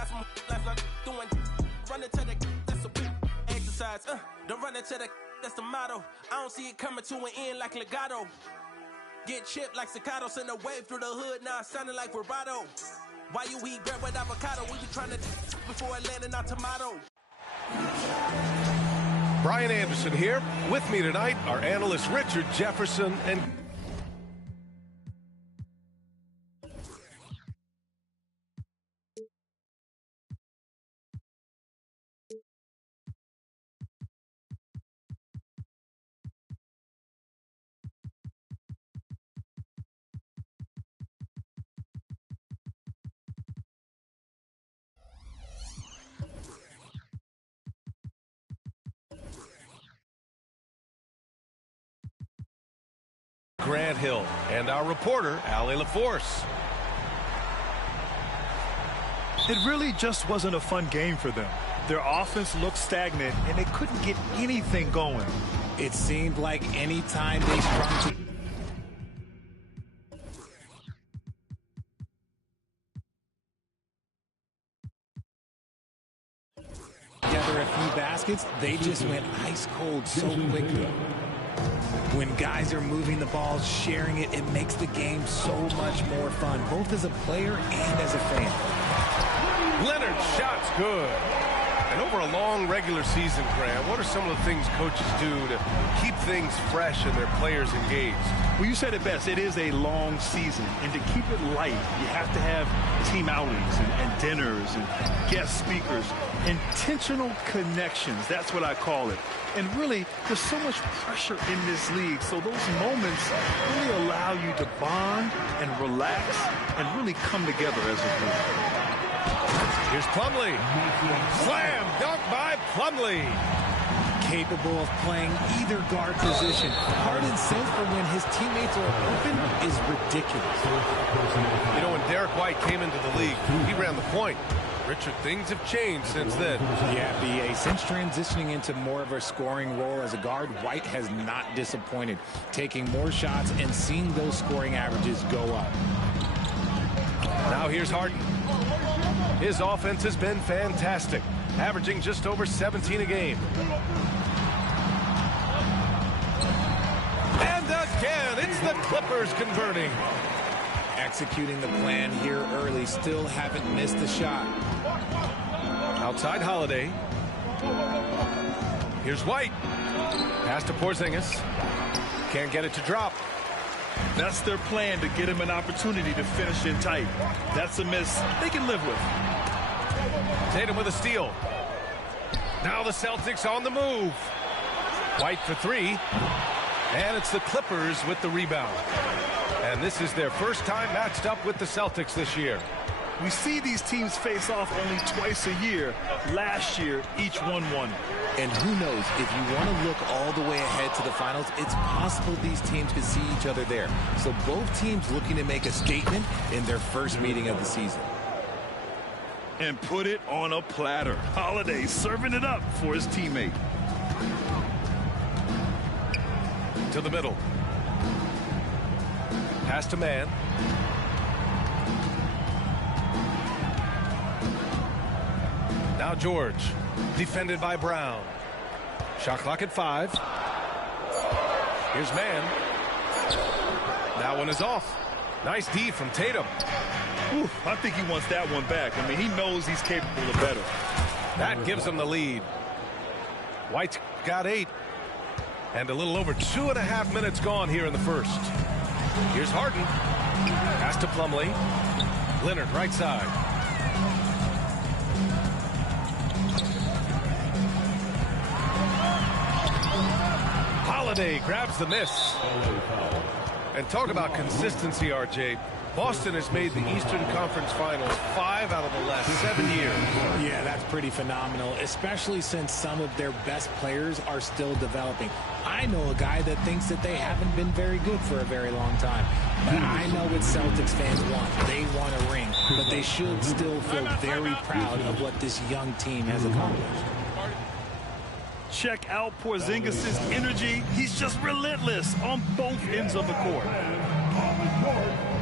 got some life like doing. Run into the that's a exercise. Don't run into the that's the motto. I don't see it coming to an end like legato. Get chipped like staccato, send a wave through the hood, now it's sounding like vibrato. Why you eat bread with avocado? We be trying to before it landing on tomato. Brian Anderson here. With me tonight are analysts Richard Jefferson and Grant Hill and our reporter, Allie LaForce. It really just wasn't a fun game for them. Their offense looked stagnant, and they couldn't get anything going. It seemed like any time they strung to... together a few baskets, they just went ice cold so quickly. When guys are moving the ball, sharing it, it makes the game so much more fun, both as a player and as a fan. Leonard's shot's good. And over a long regular season, Grant, what are some of the things coaches do to keep things fresh and their players engaged? Well, you said it best. It is a long season, and to keep it light, you have to have team outings and dinners and guest speakers, intentional connections. That's what I call it. And really, there's so much pressure in this league, so those moments really allow you to bond and relax and really come together as a group. Here's Plumlee. Slam dunk by Plumlee. Capable of playing either guard position. Harden's sense for when his teammates are open is ridiculous. You know, when Derek White came into the league, he ran the point. Richard, things have changed since then. Yeah, B.A. Since transitioning into more of a scoring role as a guard, White has not disappointed, taking more shots and seeing those scoring averages go up. Now here's Harden. His offense has been fantastic, averaging just over 17 a game. And again, it's the Clippers converting. Executing the plan here early, still haven't missed a shot. Outside Holiday. Here's White. Pass to Porzingis. Can't get it to drop. That's their plan, to get him an opportunity to finish in tight. That's a miss they can live with. Tatum with a steal. Now the Celtics on the move. White for three. And it's the Clippers with the rebound. And this is their first time matched up with the Celtics this year. We see these teams face off only twice a year. Last year, each won one. And who knows, if you want to look all the way ahead to the finals, it's possible these teams could see each other there. So both teams looking to make a statement in their first meeting of the season. And put it on a platter. Holiday serving it up for his teammate. To the middle. Pass to Man. Now George, defended by Brown. Shot clock at 5. Here's Man. That one is off. Nice D from Tatum. Ooh, I think he wants that one back. I mean, he knows he's capable of better. That gives him the lead. White's got 8. And a little over 2.5 minutes gone here in the first. Here's Harden. Pass to Plumlee. Leonard, right side. Holiday grabs the miss. And talk about consistency, RJ. Boston has made the Eastern Conference Finals 5 out of the last 7 years. Yeah, that's pretty phenomenal, especially since some of their best players are still developing. I know a guy that thinks that they haven't been very good for a very long time. But I know what Celtics fans want. They want a ring, but they should still feel very proud of what this young team has accomplished. Check out Porzingis' energy. He's just relentless on both ends of the court.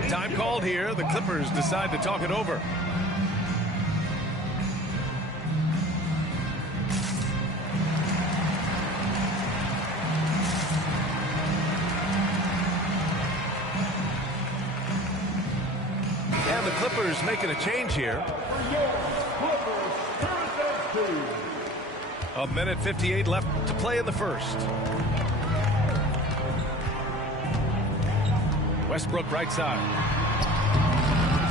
Time called here. The Clippers decide to talk it over. Clippers making a change here. A minute 58 left to play in the first. Westbrook right side.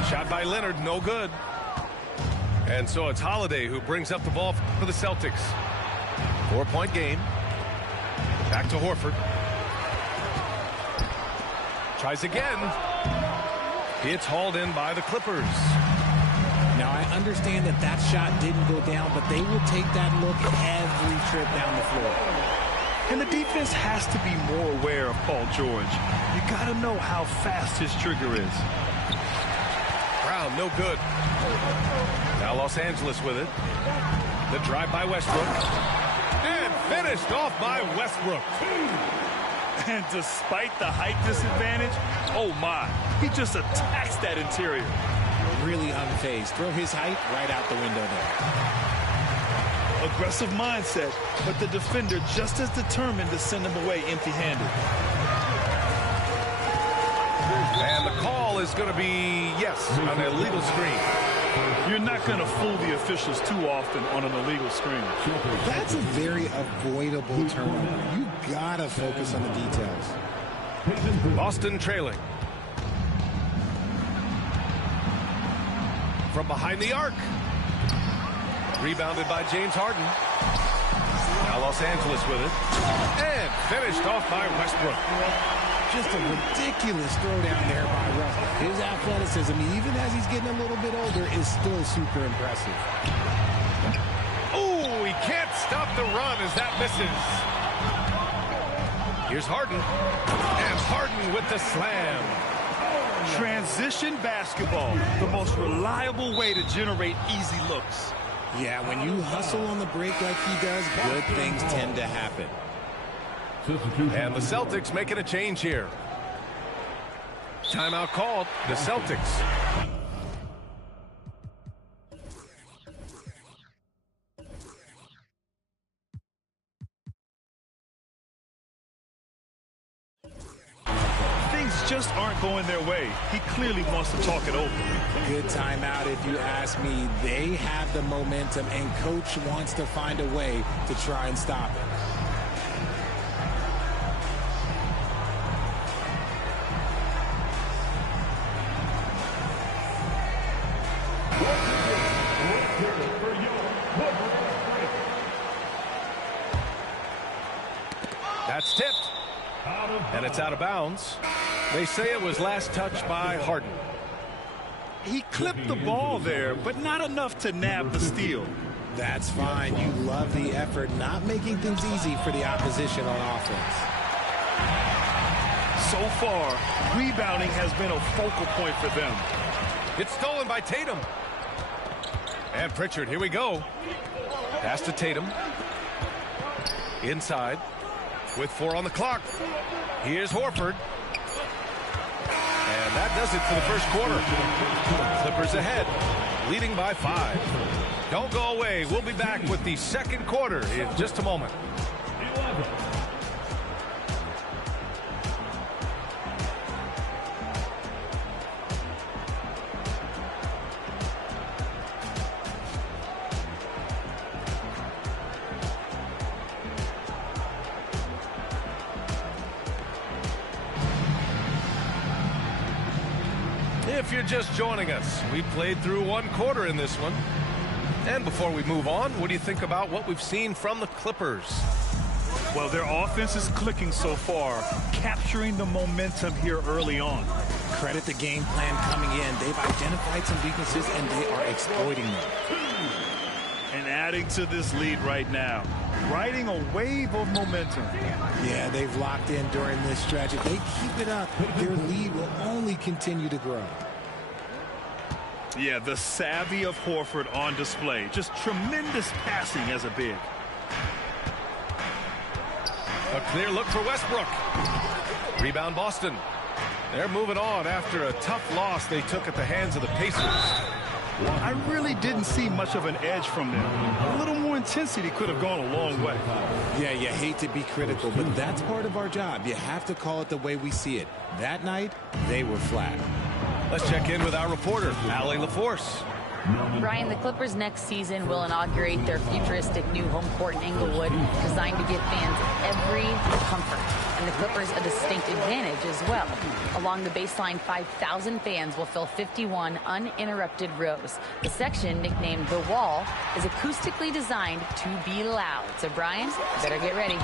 Shot by Leonard, no good. And so it's Holiday who brings up the ball for the Celtics. 4-point game. Back to Horford. Tries again. It's hauled in by the Clippers. Now, I understand that that shot didn't go down, but they will take that look every trip down the floor. And the defense has to be more aware of Paul George. You got to know how fast his trigger is. Brown, no good. Now Los Angeles with it. The drive by Westbrook. And finished off by Westbrook. And despite the height disadvantage, oh my, he just attacks that interior. Really unfazed. Throw his height right out the window there. Aggressive mindset, but the defender just as determined to send him away empty-handed. And the call is going to be, yes, an illegal screen. You're not going to fool the officials too often on an illegal screen. That's a very avoidable turnover. You got to focus on the details. Boston trailing. From behind the arc. Rebounded by James Harden. Now Los Angeles with it. And finished off by Westbrook. Just a ridiculous throwdown there by Russ. His athleticism, even as he's getting a little bit older, is still super impressive. Oh, he can't stop the run as that misses. Here's Harden. And Harden with the slam. Transition basketball, the most reliable way to generate easy looks. Yeah, when you hustle on the break like he does, good things tend to happen. And the Celtics making a change here. Timeout called. The Celtics. Things just aren't going their way. He clearly wants to talk it over. Good timeout if you ask me. They have the momentum, and coach wants to find a way to try and stop it. That's tipped. And it's out of bounds. They say it was last touched by Harden. He clipped the ball there, but not enough to nab the steal. That's fine. You love the effort, not making things easy for the opposition on offense. So far, rebounding has been a focal point for them. It's stolen by Tatum. And Pritchard, here we go. Pass to Tatum. Inside. With 4 on the clock. Here's Horford. And that does it for the first quarter. Clippers ahead, leading by 5. Don't go away. We'll be back with the second quarter in just a moment. If you're just joining us, we played through one quarter in this one. And before we move on, what do you think about what we've seen from the Clippers? Well, their offense is clicking so far, capturing the momentum here early on. Credit the game plan coming in. They've identified some weaknesses, and they are exploiting them. And adding to this lead right now, riding a wave of momentum. Yeah, they've locked in during this stretch. If they keep it up, their lead will only continue to grow. Yeah, the savvy of Horford on display. Just tremendous passing as a big. A clear look for Westbrook. Rebound Boston. They're moving on after a tough loss they took at the hands of the Pacers. I really didn't see much of an edge from them. A little more intensity could have gone a long way. Yeah, you hate to be critical, but that's part of our job. You have to call it the way we see it. That night, they were flat. Let's check in with our reporter, Allie LaForce. Brian, the Clippers next season will inaugurate their futuristic new home court in Inglewood, designed to give fans every comfort. And the Clippers a distinct advantage as well. Along the baseline, 5,000 fans will fill 51 uninterrupted rows. The section, nicknamed The Wall, is acoustically designed to be loud. So, Brian, better get ready.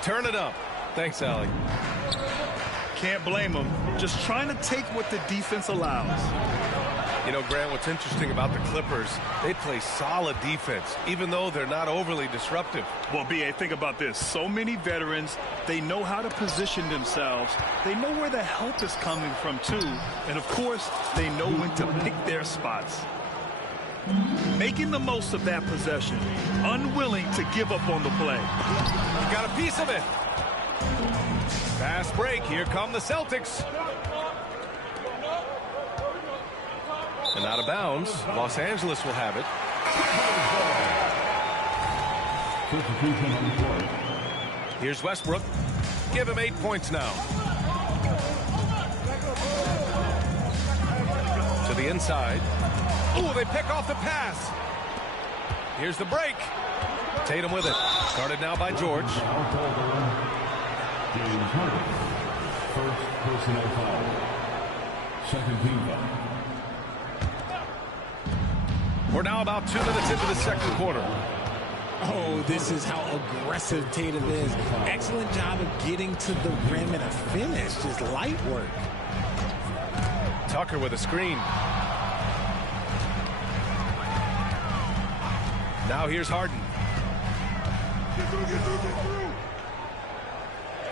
Turn it up. Thanks, Allie. Can't blame them. Just trying to take what the defense allows. You know, Grant, what's interesting about the Clippers, they play solid defense, even though they're not overly disruptive. Well, B.A., think about this. So many veterans, they know how to position themselves. They know where the help is coming from, too. And, of course, they know when to pick their spots. Making the most of that possession, unwilling to give up on the play. You got a piece of it. Fast break. Here come the Celtics. And out of bounds, Los Angeles will have it. Here's Westbrook. Give him 8 points now. To the inside. Oh, they pick off the pass. Here's the break. Tatum with it. Started now by George. First personnel foul. Second team foul. We're now about 2 minutes into the second quarter. Oh, this is how aggressive Tatum is. Excellent job of getting to the rim and a finish. Just light work. Tucker with a screen. Now here's Harden.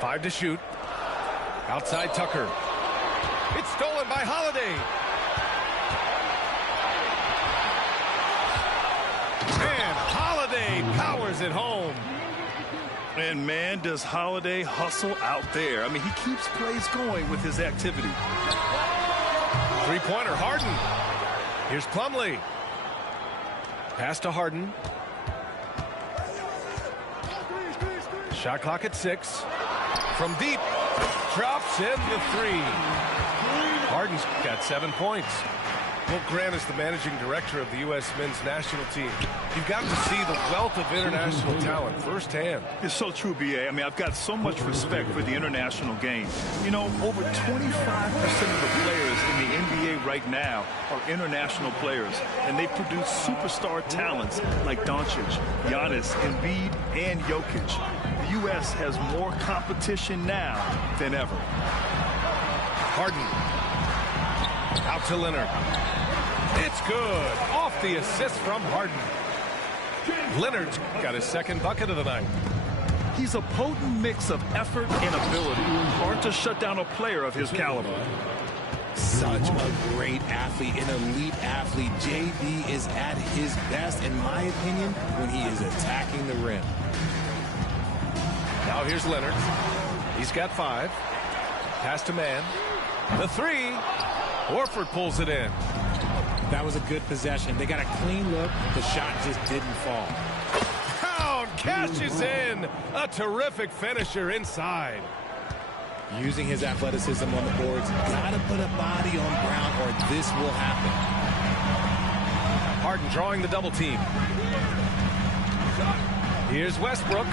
5 to shoot. Outside Tucker. It's stolen by Holiday. And Holiday powers it home. And, man, does Holiday hustle out there. I mean, he keeps plays going with his activity. Three-pointer, Harden. Here's Plumlee. Pass to Harden. Shot clock at 6. From deep. Drops in the 3. Harden's got 7 points. Well, Grant is the managing director of the U.S. men's national team. You've got to see the wealth of international talent firsthand. It's so true, B.A. I mean, I've got so much respect for the international game. You know, over 25% of the players in the NBA right now are international players, and they produce superstar talents like Doncic, Giannis, Embiid, and Jokic. The U.S. has more competition now than ever. Harden. Out to Leonard. It's good. Off the assist from Harden. Leonard's got his second bucket of the night. He's a potent mix of effort and ability. Hard to shut down a player of his caliber. Such a great athlete, an elite athlete. JB is at his best, in my opinion, when he is attacking the rim. Now here's Leonard. He's got 5. Pass to Man. The 3. Horford pulls it in. That was a good possession. They got a clean look. The shot just didn't fall. Brown cashes in. A terrific finisher inside. Using his athleticism on the boards. Got to put a body on Brown or this will happen. Harden drawing the double team. Here's Westbrook.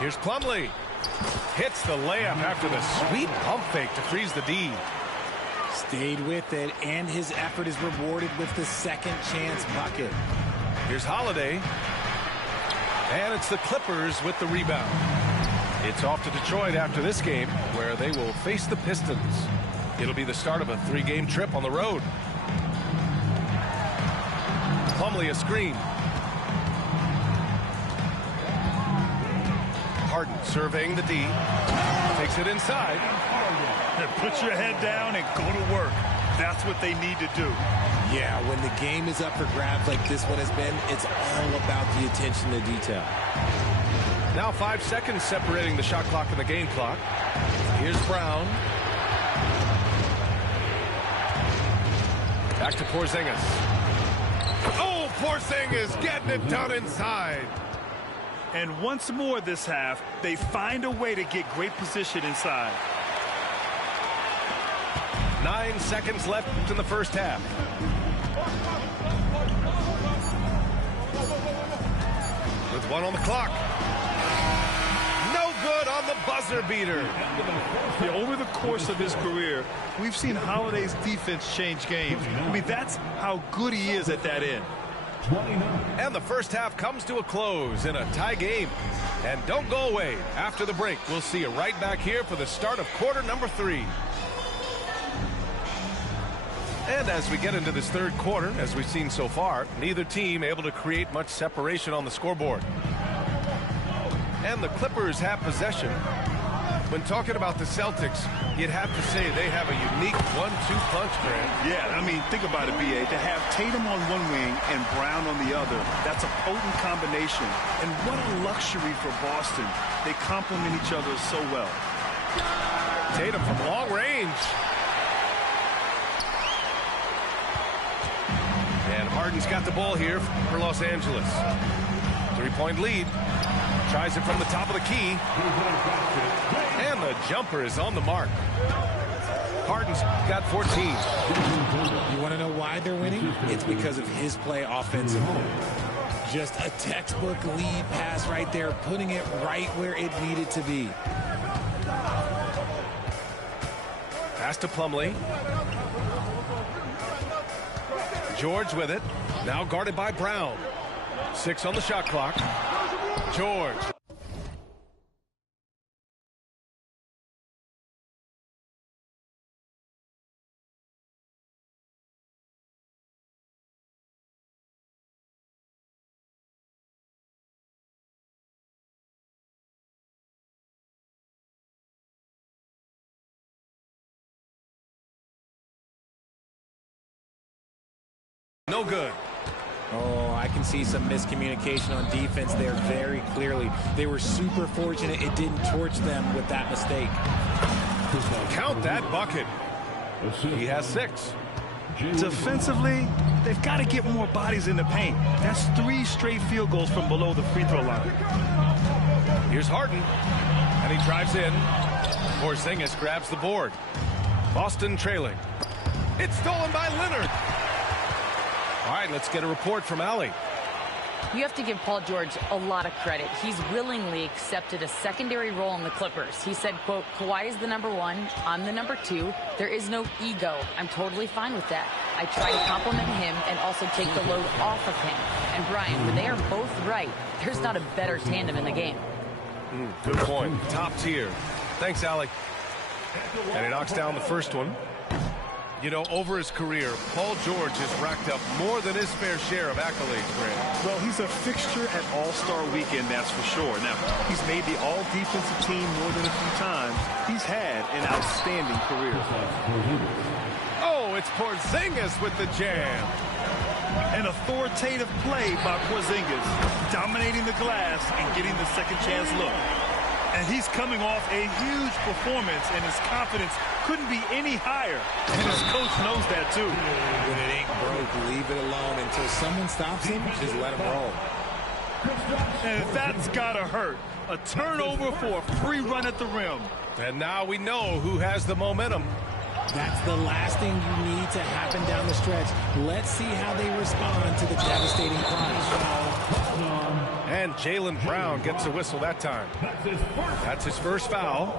Here's Plumlee. Hits the layup after the sweet pump fake to freeze the D. Stayed with it, and his effort is rewarded with the second chance bucket. Here's Holiday. And it's the Clippers with the rebound. It's off to Detroit after this game, where they will face the Pistons. It'll be the start of a 3-game trip on the road. Plumlee a screen. Harden surveying the D. Takes it inside. And put your head down and go to work. That's what they need to do. Yeah, when the game is up for grabs like this one has been, it's all about the attention to detail. Now 5 seconds separating the shot clock and the game clock. Here's Brown. Back to Porzingis. Oh, Porzingis getting it done inside. And once more this half, they find a way to get great position inside. 9 seconds left in the first half. With 1 on the clock. No good on the buzzer beater. Yeah, over the course of his career, we've seen Holiday's defense change games. I mean, that's how good he is at that end. And the first half comes to a close in a tie game. And don't go away. After the break, we'll see you right back here for the start of quarter number 3. And as we get into this third quarter, as we've seen so far, neither team able to create much separation on the scoreboard. And the Clippers have possession. When talking about the Celtics, you'd have to say they have a unique 1-2 punch, Grant. Yeah, I mean, think about it, B.A. To have Tatum on one wing and Brown on the other, that's a potent combination. And what a luxury for Boston. They complement each other so well. Tatum from long range. And Harden's got the ball here for Los Angeles. 3-point lead. Tries it from the top of the key. And the jumper is on the mark. Harden's got 14. You want to know why they're winning? It's because of his play offensively. Just a textbook lead pass right there, putting it right where it needed to be. Pass to Plumlee. George with it. Now guarded by Brown. 6 on the shot clock. George. No good. Oh, I can see some miscommunication on defense there very clearly. They were super fortunate it didn't torch them with that mistake. Count that bucket. He has 6. Defensively, they've got to get more bodies in the paint. That's 3 straight field goals from below the free throw line. Here's Harden, and he drives in. Porzingis grabs the board. Boston trailing. It's stolen by Leonard. All right, let's get a report from Allie. You have to give Paul George a lot of credit. He's willingly accepted a secondary role in the Clippers. He said, quote, Kawhi is the number 1, I'm the number 2. There is no ego. I'm totally fine with that. I try to compliment him and also take the load off of him. And Brian, when they are both right, there's not a better tandem in the game. Good point. Top tier. Thanks, Allie. And he knocks down the first one. You know, over his career, Paul George has racked up more than his fair share of accolades, Grant. Well, he's a fixture at All-Star Weekend, that's for sure. Now, he's made the All-Defensive Team more than a few times. He's had an outstanding career. Oh, it's Porzingis with the jam. An authoritative play by Porzingis, dominating the glass and getting the second chance look. And he's coming off a huge performance, and his confidence couldn't be any higher. And his coach knows that, too. When it ain't broke, leave it alone. Until someone stops him, just let him roll. And that's got to hurt. A turnover for a free run at the rim. And now we know who has the momentum. That's the last thing you need to happen down the stretch. Let's see how they respond to the devastating crunch. And Jaylen Brown gets a whistle that time. That's his first foul.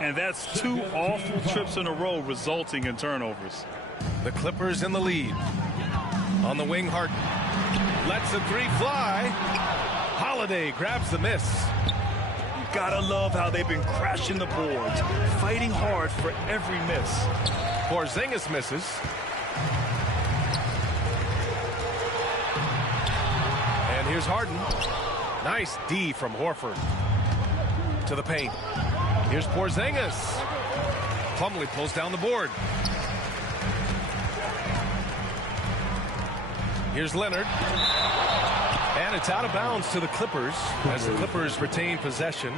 And that's 2 awful trips in a row resulting in turnovers. The Clippers in the lead. On the wing, Harden lets the 3 fly. Holiday grabs the miss. You gotta love how they've been crashing the boards, fighting hard for every miss. Porzingis misses. And here's Harden. Nice D from Horford. To the paint. Here's Porzingis. Plumlee pulls down the board. Here's Leonard. And it's out of bounds to the Clippers as the Clippers retain possession.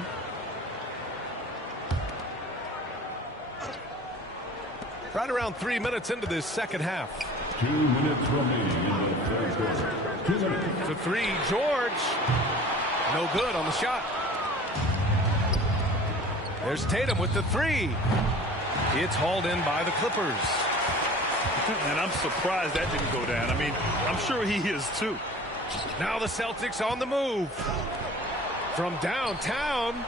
Right around 3 minutes into this second half. 2 minutes remaining in the third quarter. 2 minutes. To 3, George. No good on the shot. There's Tatum with the 3. It's hauled in by the Clippers. And I'm surprised that didn't go down. I mean, I'm sure he is too. Now the Celtics on the move. From downtown,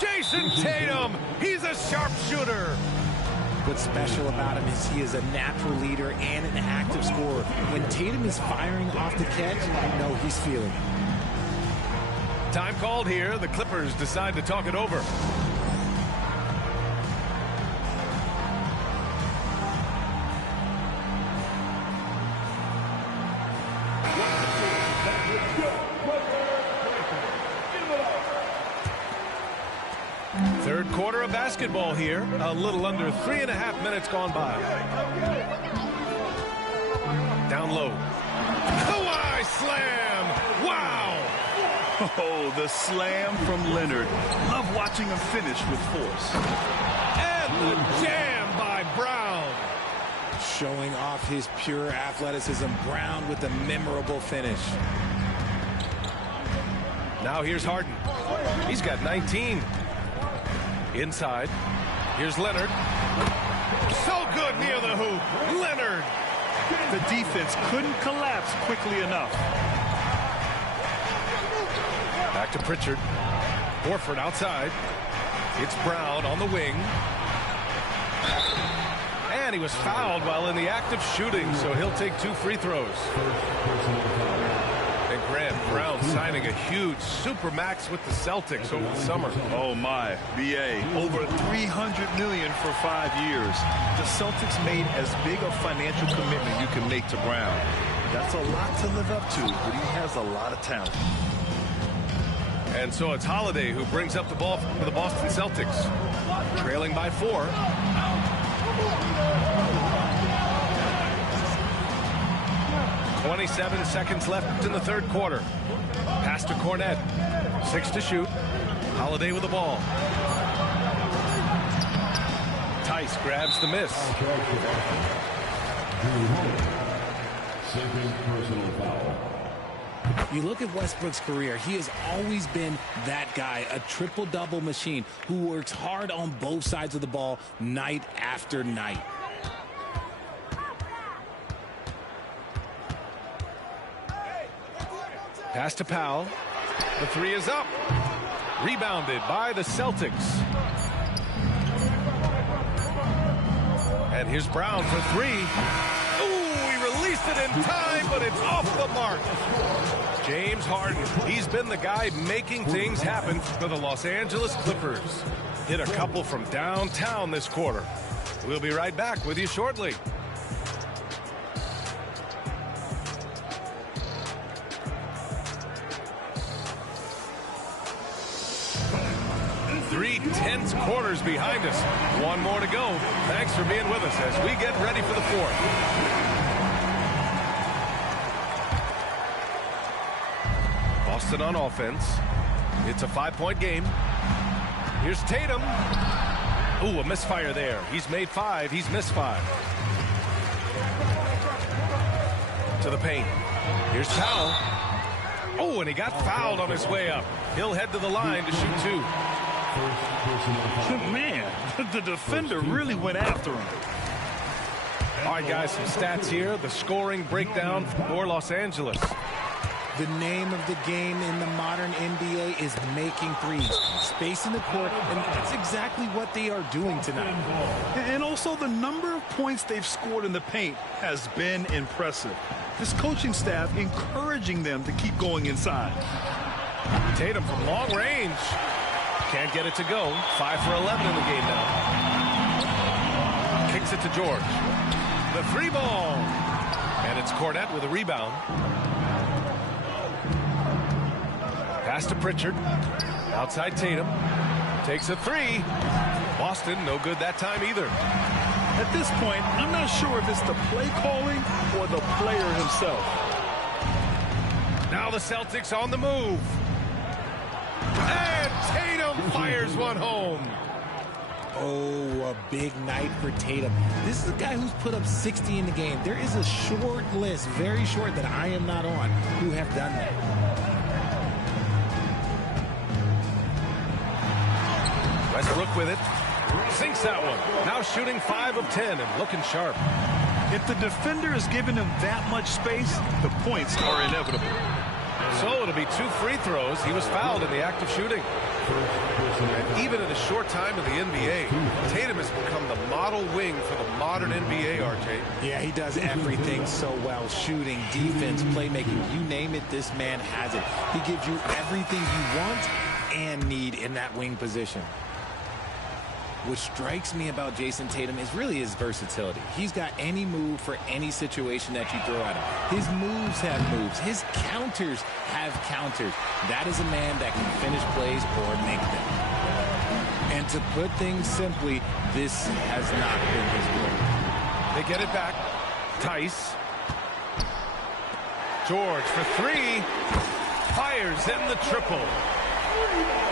Jason Tatum. He's a sharpshooter. What's special about him is he is a natural leader and an active scorer. When Tatum is firing off the catch, you know he's feeling it. Time called here. The Clippers decide to talk it over. Third quarter of basketball here. A little under 3.5 minutes gone by. Down low. Kawhi slam! Wow! Oh, the slam from Leonard. Love watching him finish with force. And the jam by Brown. Showing off his pure athleticism. Brown with a memorable finish. Now here's Harden. He's got 19. Inside. Here's Leonard. So good near the hoop. Leonard. The defense couldn't collapse quickly enough. Back to Pritchard. Horford outside. It's Brown on the wing. And he was fouled while in the act of shooting, so he'll take 2 free throws. And Grant, Brown signing a huge supermax with the Celtics over the summer. Oh my, BA, over $300 million for 5 years. The Celtics made as big a financial commitment you can make to Brown. That's a lot to live up to, but he has a lot of talent. And so it's Holiday who brings up the ball for the Boston Celtics. Trailing by 4. "27 seconds left in the third quarter. Pass to Cornette. 6 to shoot. Holiday with the ball. Tice grabs the miss. Second personal foul. You look at Westbrook's career, he has always been that guy, a triple-double machine who works hard on both sides of the ball night after night. Pass to Powell. The 3 is up. Rebounded by the Celtics. And here's Brown for 3. Ooh, he released it in time, but it's off the mark. James Harden, he's been the guy making things happen for the Los Angeles Clippers. Hit a couple from downtown this quarter. We'll be right back with you shortly. Three tense quarters behind us. One more to go. Thanks for being with us as we get ready for the fourth. Boston on offense. It's a 5-point game. Here's Tatum. Ooh, a misfire there. He's made 5. He's missed 5. To the paint. Here's Powell. Oh, and he got fouled on his way up. He'll head to the line to shoot 2. Man, the defender really went after him. All right, guys, some stats here. The scoring breakdown for Los Angeles. The name of the game in the modern NBA is making threes, spacing the court, and that's exactly what they are doing tonight. And also the number of points they've scored in the paint has been impressive. This coaching staff encouraging them to keep going inside. Tatum from long range. Can't get it to go. 5 for 11 in the game now. Kicks it to George. The 3 ball. And it's Cornette with a rebound. Pass to Pritchard. Outside Tatum. Takes a 3. Boston, no good that time either. At this point, I'm not sure if it's the play calling or the player himself. Now the Celtics on the move. And Tatum fires one home. Oh, a big night for Tatum. This is a guy who's put up 60 in the game. There is a short list, very short, that I am not on, who have done that. Westbrook with it. Sinks that one. Now shooting 5 of 10 and looking sharp. If the defender is giving him that much space, the points are inevitable. So it'll be 2 free throws. He was fouled in the act of shooting. And even in a short time in the NBA, Tatum has become the model wing for the modern NBA, RJ. Yeah, he does everything so well. Shooting, defense, playmaking, you name it, this man has it. He gives you everything you want and need in that wing position. What strikes me about Jason Tatum is really his versatility. He's got any move for any situation that you throw at him. His moves have moves. His counters have counters. That is a man that can finish plays or make them. And to put things simply, this has not been his goal. They get it back. Tice. George for 3. Fires in the triple.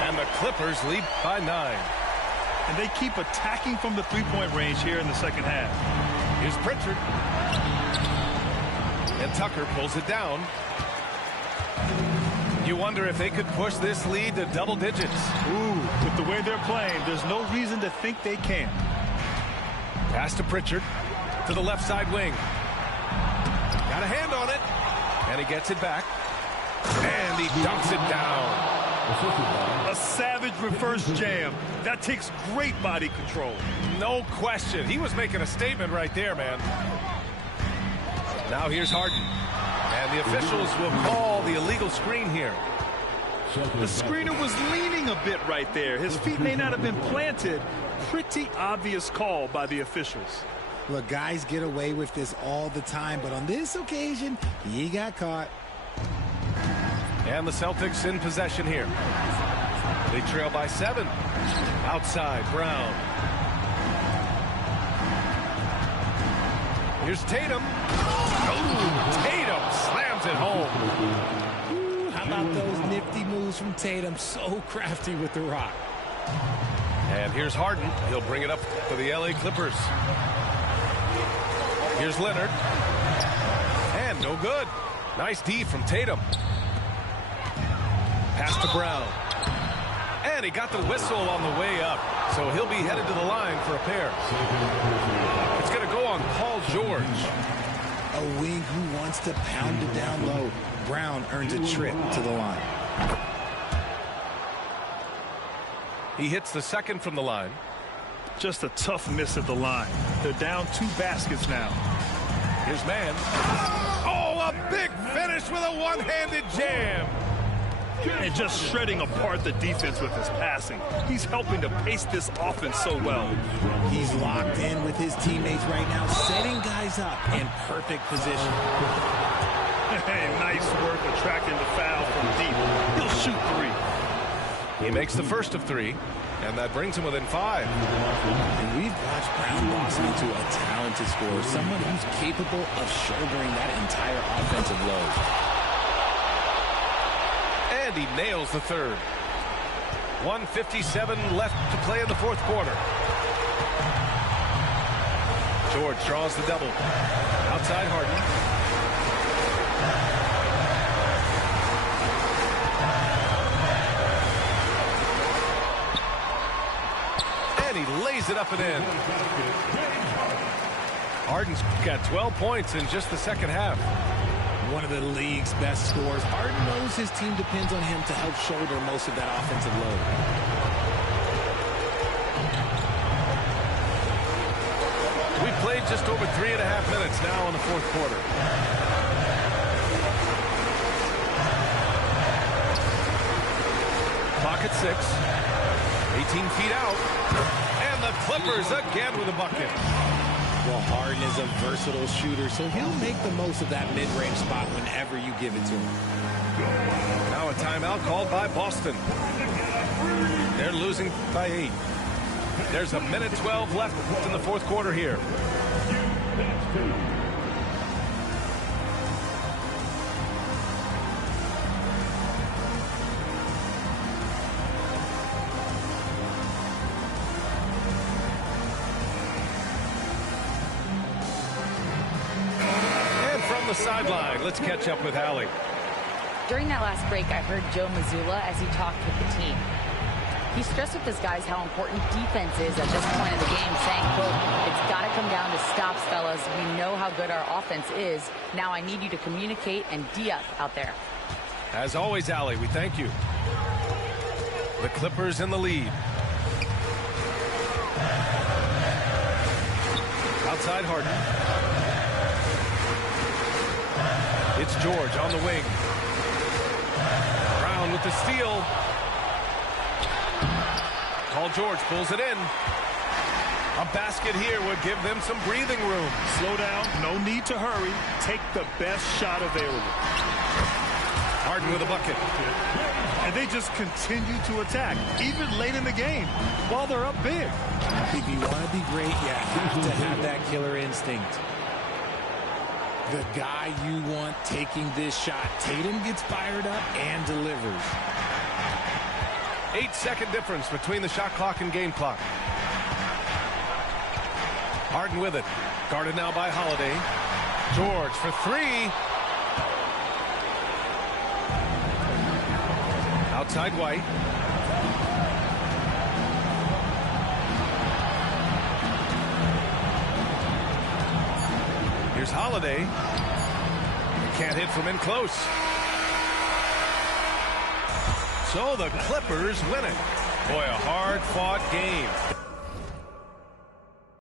And the Clippers lead by 9. And they keep attacking from the three-point range here in the second half. Here's Pritchard. And Tucker pulls it down. You wonder if they could push this lead to double digits. Ooh, with the way they're playing, there's no reason to think they can't. Pass to Pritchard. To the left side wing. Got a hand on it. And he gets it back. And he dunks it down. A savage reverse jam. That takes great body control. No question. He was making a statement right there, man. Now here's Harden. And the officials will call the illegal screen here. The screener was leaning a bit right there. His feet may not have been planted. Pretty obvious call by the officials. Look, guys get away with this all the time, but on this occasion, he got caught. And the Celtics in possession here. They trail by 7. Outside, Brown. Here's Tatum. Oh, Tatum slams it home. Ooh, how about those nifty moves from Tatum? So crafty with the rock. And here's Harden. He'll bring it up for the LA Clippers. Here's Leonard. And no good. Nice D from Tatum. Pass to Brown. And he got the whistle on the way up. So he'll be headed to the line for a pair. It's going to go on Paul George. A wing who wants to pound it down low. Brown earns a trip to the line. He hits the second from the line. Just a tough miss at the line. They're down 2 baskets now. Here's Mann. Oh, a big finish with a one-handed jam. And just shredding apart the defense with his passing. He's helping to pace this offense so well. He's locked in with his teammates right now, setting guys up in perfect position. Hey, nice work attracting the foul from deep. He'll shoot 3. He makes the first of 3, and that brings him within 5. And we've watched Brown blossom into a talented scorer, someone who's capable of shouldering that entire offensive load. And he nails the third. 1:57 left to play in the fourth quarter. George draws the double. Outside Harden. And he lays it up and in. Harden's got 12 points in just the second half. One of the league's best scorers. Harden knows his team depends on him to help shoulder most of that offensive load. We've played just over 3.5 minutes now in the fourth quarter. Clock at 6. 18 feet out. And the Clippers again with a bucket. Well, Harden is a versatile shooter, so he'll make the most of that mid-range spot whenever you give it to him. Now a timeout called by Boston. They're losing by 8. There's a minute 12 left in the fourth quarter here. The sideline. Let's catch up with Allie. During that last break, I heard Joe Mazzulla as he talked with the team. He stressed with his guys how important defense is at this point of the game, saying, quote, "It's got to come down to stops, fellas. We know how good our offense is. Now I need you to communicate and D-up out there." As always, Allie, we thank you. The Clippers in the lead. Outside Harden. It's George on the wing. Brown with the steal. Paul George pulls it in. A basket here would give them some breathing room. Slow down. No need to hurry. Take the best shot available. Harden with a bucket. And they just continue to attack, even late in the game, while they're up big. If you want to be great, you have to have that killer instinct. The guy you want taking this shot. Tatum gets fired up and delivers. 8-second difference between the shot clock and game clock. Harden with it. Guarded now by Holiday. George for three. Outside White. Here's Holiday. Can't hit from in close. So the Clippers win it. Boy, a hard-fought game.